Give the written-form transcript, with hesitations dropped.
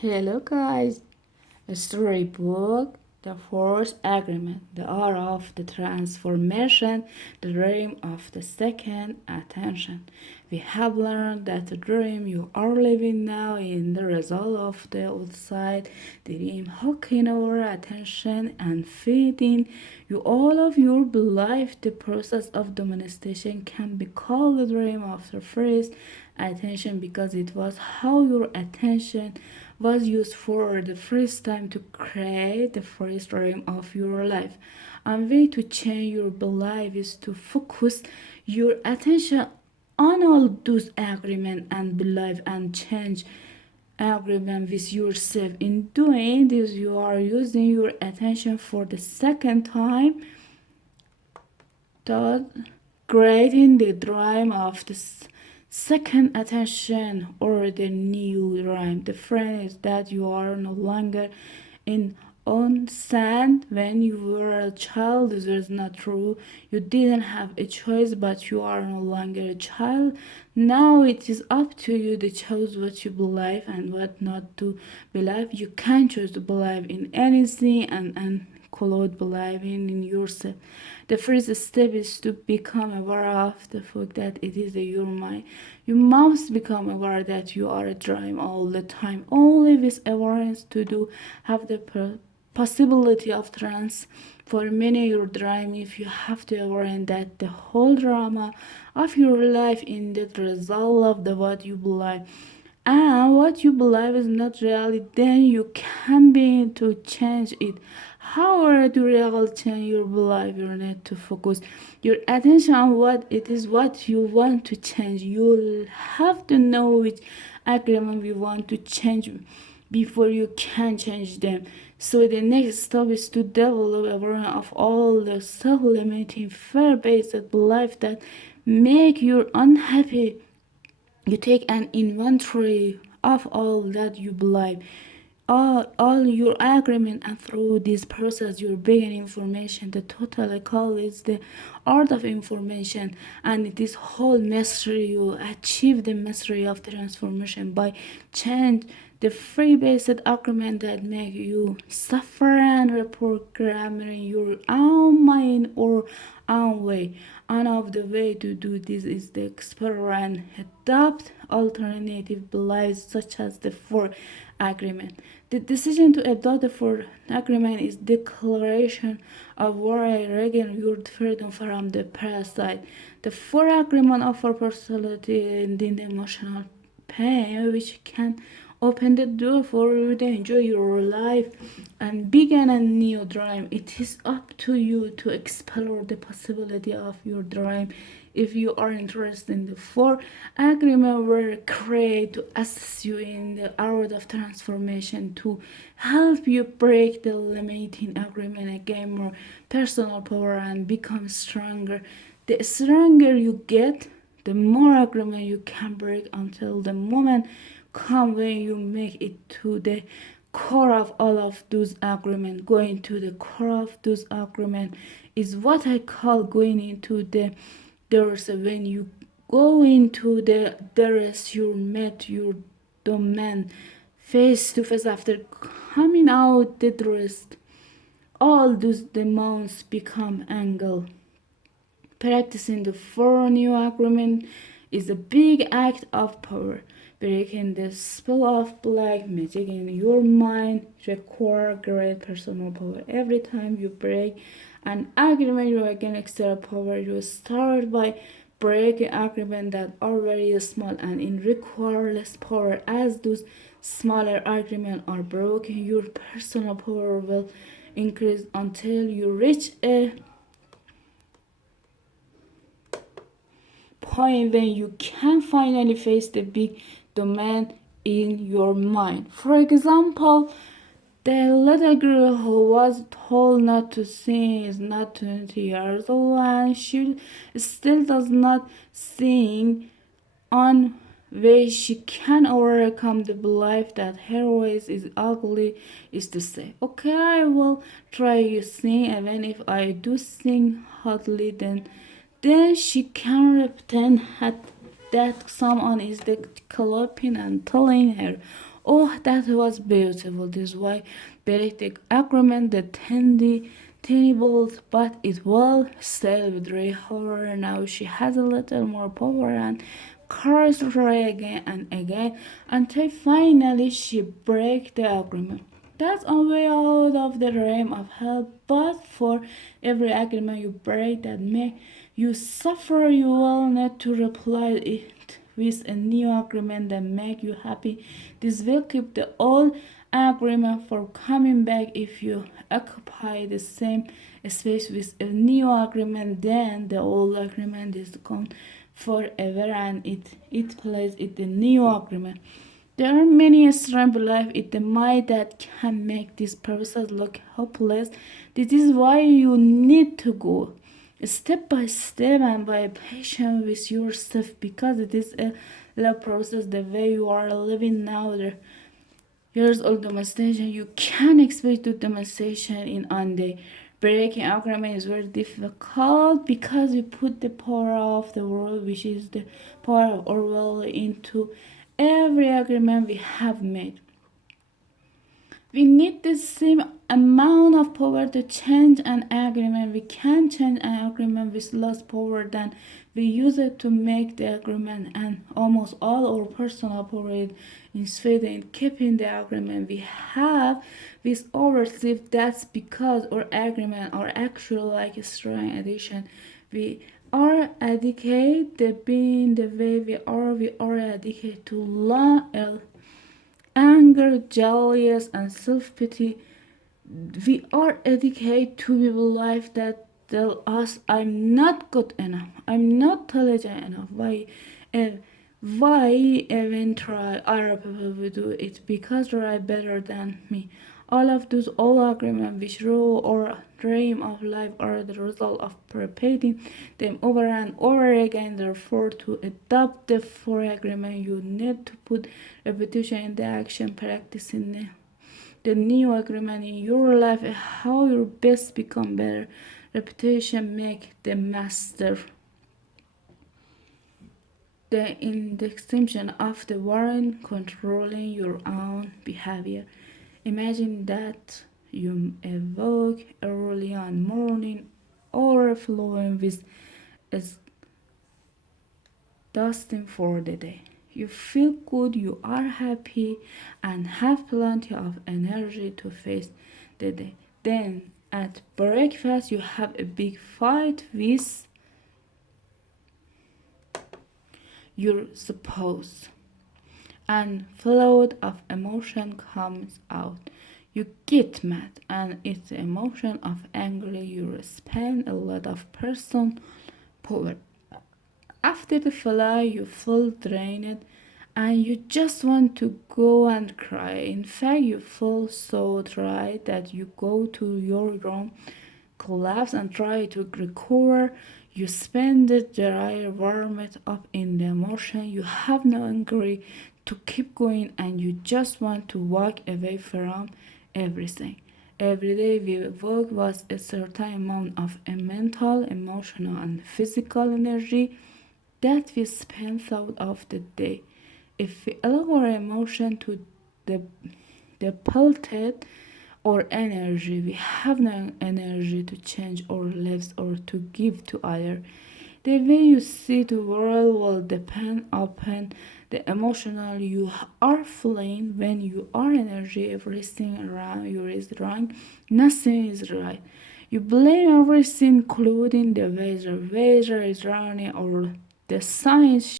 Hello guys, a storybook, the fourth agreement, the art of the transformation, the dream of the second attention. We have learned that the dream you are living now is the result of the outside dream hooking our attention and feeding you all of your belief. The process of domestication can be called the dream of the first attention because it was how your attention was used for the first time to create the first dream of your life. And way to change your belief is to focus your attention on all those agreement and belief and change agreement with yourself. In doing this, you are using your attention for the second time, thus creating the dream of the second attention or the new dream. The friend is that you are no longer in on sand when you were a child. This is not true. You didn't have a choice, but you are no longer a child. Now it is up to you to choose what you believe and what not to believe. You can choose to believe in anything and called believing in yourself. The first step is to become aware of the fact that it is your mind. You must become aware that you are a dream all the time. Only with awareness to do have the possibility of transforming your dream. If you have to aware that the whole drama of your life in the result of the what you believe and what you believe is not reality, then you can begin to change it. However, to really change your belief, you need to focus your attention on what it is what you want to change. You'll have to know which agreement you want to change before you can change them. So the next step is to develop awareness of all the self-limiting fear-based beliefs that make you unhappy. You take an inventory of all that you believe, all your agreement, and through this process you begin information. The total I call is the art of information, and this whole mystery you achieve the mystery of the transformation by change the free basic agreement that make you suffer and reprogramming your own mind or own way. One of the way to do this is to explore and adopt alternative beliefs such as the four agreement. The decision to adopt the four agreement is declaration of war against your freedom from the parasite. The four agreement offer personality and the emotional pain which can open the door for you to enjoy your life and begin a new dream. It is up to you to explore the possibility of your dream. If you are interested in the four agreement were created to assist you in the art of transformation to help you break the limiting agreement and gain more personal power and become stronger. The stronger you get, the more agreement you can break until the moment come when you make it to the core of all of those agreements. Going to the core of those agreements is what I call going into the doors. When you go into the doors, you met your domain face to face. After coming out the doors, all those demons become angle. Practicing the four new agreements is a big act of power. Breaking the spell of black magic in your mind requires great personal power. Every time you break an agreement, you gain extra power. You start by breaking agreements that are very small and in require less power. As those smaller agreements are broken, your personal power will increase until you reach a point when you can finally face the big domain in your mind. For example, the little girl who was told not to sing is not 20 years old and she still does not sing. On way she can overcome the belief that her voice is ugly is to say, okay, I will try to sing, even if I do sing hotly, then she can pretend that someone is the clapping and telling her, Oh, that was beautiful. This why the agreement, the tiny balls, but it will stay with her. Now she has a little more power and cursed her again and again until finally she break the agreement. That's a way out of the realm of hell, but for every agreement you break that make you suffer, you will need to reply it with a new agreement that make you happy. This will keep the old agreement for coming back. If you occupy the same space with a new agreement, then the old agreement is gone forever and it plays it the new agreement. There are many strong beliefs in the mind that can make this process look hopeless. This is why you need to go step by step and by patient with yourself, because it is a slow process. The way you are living now, the years old demonstration, you can expect to demonstration in one day. Breaking agreement is very difficult because we put the power of the world, which is the power of our will, into every agreement we have made. We need the same amount of power to change an agreement. We can change an agreement with less power than we use it to make the agreement, and almost all our personal power is fed in keeping the agreement we have with ourselves. That's because our agreement are actually like a strong addiction. We are addicted to being the way we are addicted to anger, jealous, and self-pity. We are addicted to people life that tell us I'm not good enough, I'm not intelligent enough. Uh, why even try? Other people will do it because they are better than me. All of those old agreements which rule or dream of life are the result of repeating them over and over again. Therefore, to adopt the four agreement, you need to put repetition in the action, practicing the new agreement in your life, how your best become better. Repetition make the master. The indexation of the warrant controlling your own behavior. Imagine that you evoke early on morning, overflowing with dusting for the day. You feel good, you are happy, and have plenty of energy to face the day. Then at breakfast, you have a big fight with your spouse, and flood of emotion comes out. You get mad, and it's the emotion of anger. You spend a lot of personal power. After the fly, you feel drained and you just want to go and cry. In fact, you feel so dry that you go to your room, collapse, and try to recover. You spend the dry warmth up in the emotion. You have no angry to keep going, and you just want to walk away from everything. Every day we work was a certain amount of a mental, emotional, and physical energy that we spend throughout of the day. If we allow our emotion to de- deplete our energy, we have no energy to change our lives or to give to others. The way you see the world will depend upon the emotional you are feeling. When you are energy, everything around you is wrong, nothing is right. You blame everything, including the weather. Weather is running or the sun is